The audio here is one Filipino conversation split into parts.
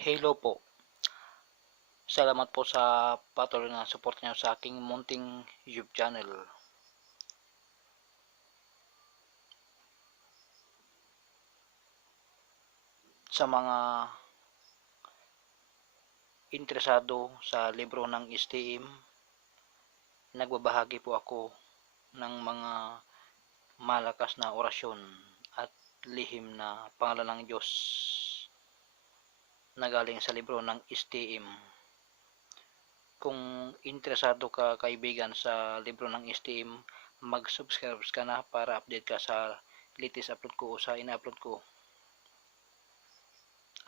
Hello po. Salamat po sa patuloy na support niyo sa aking munting YouTube channel. Sa mga interesado sa libro ng STM, nagbabahagi po ako ng mga malakas na orasyon at lihim na pangalan ng Diyos na galing sa libro ng STM. Kung interesado ka kaibigan sa libro ng STM, mag-subscribe ka na para update ka sa latest upload ko o sa ina-upload ko.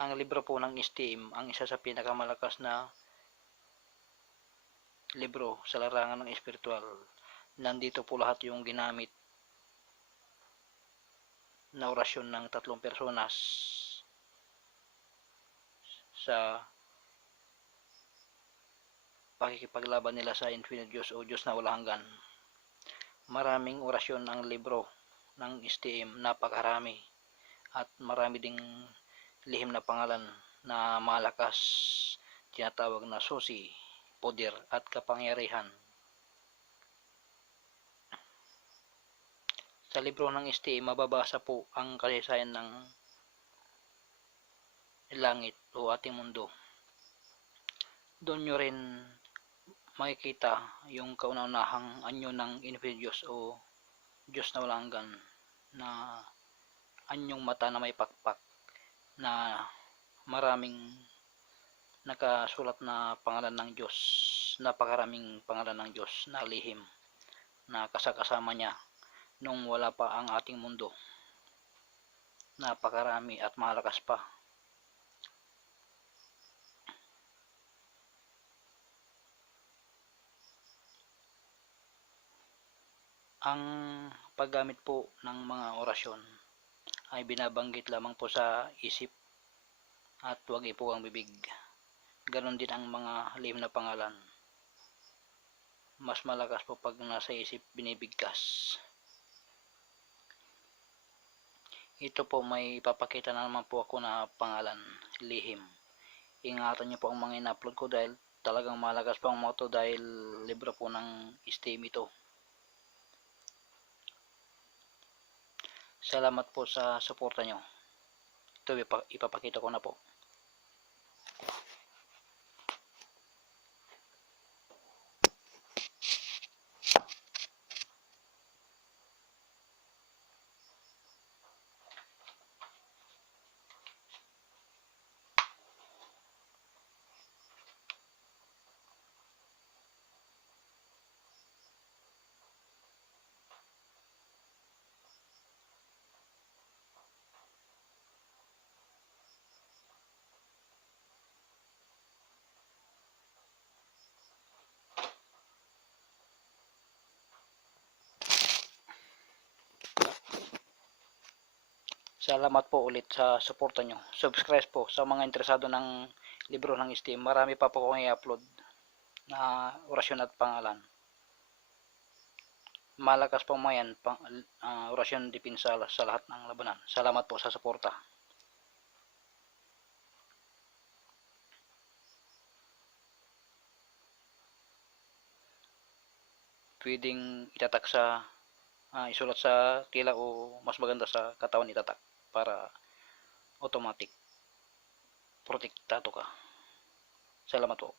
Ang libro po ng STM ang isa sa pinakamalakas na libro sa larangan ng espiritual. Nandito po lahat yung ginamit na orasyon ng tatlong personas sa pakikipaglaban nila sa Infinite Diyos o Diyos na walang hanggan. Maraming orasyon ang libro ng STM, napakarami, at marami ding lihim na pangalan na malakas, tinatawag na susi, poder at kapangyarihan. Sa libro ng STM, mababasa po ang kasaysayan ng langit o ating mundo. Doon nyo rin makikita yung kauna-unahang anyo ng Infinite Diyos o Diyos na walang hanggan, na anyong mata na may pakpak, na maraming nakasulat na pangalan ng Diyos, napakaraming pangalan ng Diyos na lihim na kasama niya nung wala pa ang ating mundo. Napakarami at malakas pa. Ang paggamit po ng mga orasyon ay binabanggit lamang po sa isip at huwag ipo ang bibig. Ganon din ang mga lihim na pangalan. Mas malakas po pag nasa isip binibigkas. Ito po may ipapakita na naman po ako na pangalan, lihim. Ingatan nyo po ang mga in-upload ko dahil talagang malakas po ang mga to, dahil libro po ng STM ito. Salamat po sa suporta nyo. Ito ipapakita ko na po. Salamat po ulit sa suporta nyo. Subscribe po sa mga interesado ng libro ng STM. Marami pa po akong i-upload na orasyon at pangalan. Malakas po mga yan, orasyon dipinsa sa lahat ng labanan. Salamat po sa suporta. Pwedeng itatak sa isulat sa tila o mas maganda sa katawan itatak para automatic protektado ka. Salamat po.